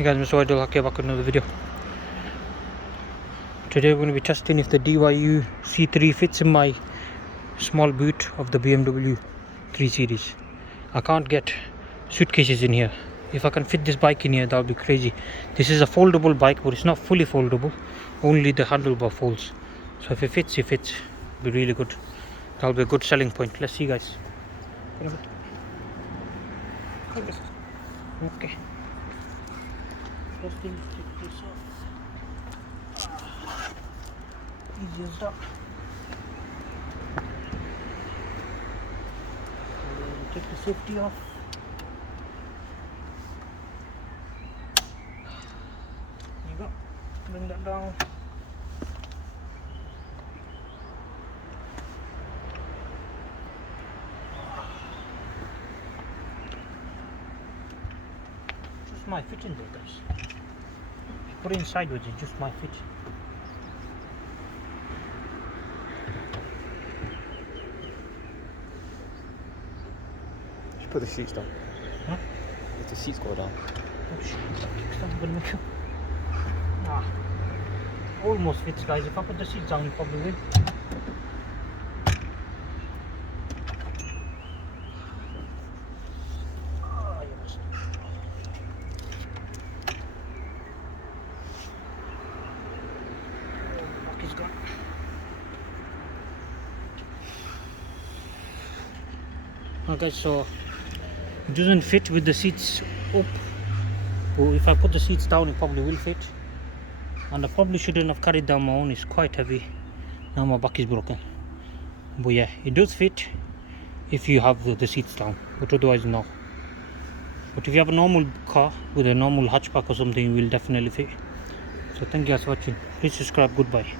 Hey guys, MrWaheedulHaque back with another video. Today we're going to be testing if the DYU C3 fits in my small boot of the BMW 3 Series. I can't get suitcases in here. If I can fit this bike in here, that would be crazy. This is a foldable bike, but it's not fully foldable. Only the handlebar folds. So if it fits, it fits. It'll be really good. That'll be a good selling point. Let's see, guys. Okay. First thing, take this off. Easy as that. Take the safety off. There you go. Bring that down. Just my fitting there, guys. Put it in sideways, it just might fit. Just put the seats down. Huh? Let the seats go down. Oh shit, I'm gonna make sure. Ah, almost fits, guys. If I put the seats down, it probably will. Okay, so it doesn't fit with the seats up, but if I put the seats down, it probably will fit. And I probably shouldn't have carried down my own. It's quite heavy. Now my back is broken, but yeah, it does fit if you have the seats down, but otherwise no. But if you have a normal car with a normal hatchback or something, it will definitely fit. So thank you guys for watching. Please subscribe. Goodbye.